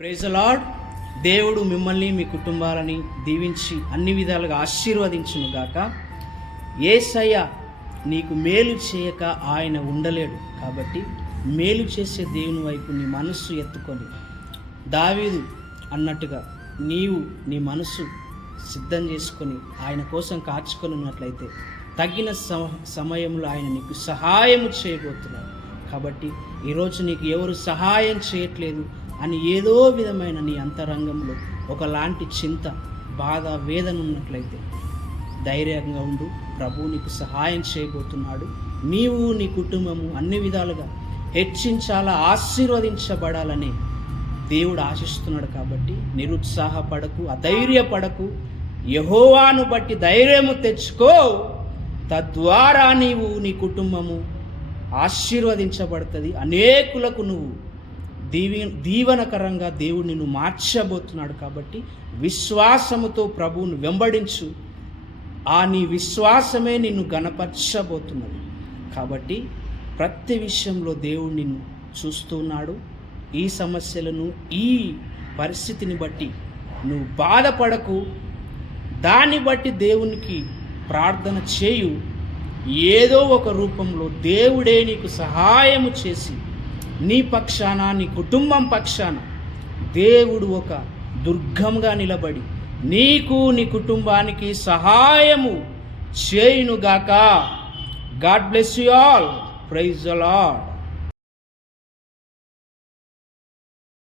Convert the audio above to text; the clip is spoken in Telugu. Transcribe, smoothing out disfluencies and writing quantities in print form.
Praise the lord. దేవుడు మిమ్మల్ని మీ కుటుంబాలని దీవించి అన్ని విధాలుగా ఆశీర్వదించును గాక. యేసయ్య నీకు మేలు చేయక ఆయన ఉండలేడు. కాబట్టి మేలు చేసే దేవుని వైపు నీ మనస్సు ఎత్తుకొని దావీదు అన్నట్టుగా నీవు నీ మనసు సిద్ధం చేసుకొని ఆయన కోసం కాచుకొని ఉన్నట్లయితే తగిన సమయంలో ఆయన నీకు సహాయం చేయబోతున్నాడు. కాబట్టి ఈరోజు నీకు ఎవరు సహాయం చేయట్లేదు అని ఏదో విధమైన నీ అంతరంగంలో ఒకలాంటి చింత, బాధ, వేదన ఉన్నట్లయితే ధైర్యంగా ఉండు. ప్రభువు నీకు సహాయం చేయబోతున్నాడు. నీవు నీ కుటుంబము అన్ని విధాలుగా హెచ్చించాలా, ఆశీర్వదించబడాలని దేవుడు ఆశిస్తున్నాడు. కాబట్టి నిరుత్సాహపడకు, అధైర్యపడకు. యెహోవాను బట్టి ధైర్యము తెచ్చుకో. తద్వారా నీవు నీ కుటుంబము ఆశీర్వదించబడుతుంది. అనేకులకు నువ్వు దీవనకరంగా దేవుడు నిన్ను మార్చబోతున్నాడు. కాబట్టి విశ్వాసముతో ప్రభువును వెంబడించు. నీ విశ్వాసమే నిన్ను గణపరచబోతున్నది. కాబట్టి ప్రతి విషయంలో దేవుడు నిన్ను చూస్తున్నాడు. ఈ సమస్యలను, ఈ పరిస్థితిని బట్టి నువ్వు బాధపడకు. దాన్ని బట్టి దేవునికి ప్రార్థన చేయు. ఏదో ఒక రూపంలో దేవుడే నీకు సహాయము చేసి నీ పక్షాన, నీ కుటుంబం పక్షాన దేవుడు ఒక దుర్గంగా నిలబడి నీకు, నీ కుటుంబానికి సహాయము చేయునుగాక. God bless you all. Praise the lord.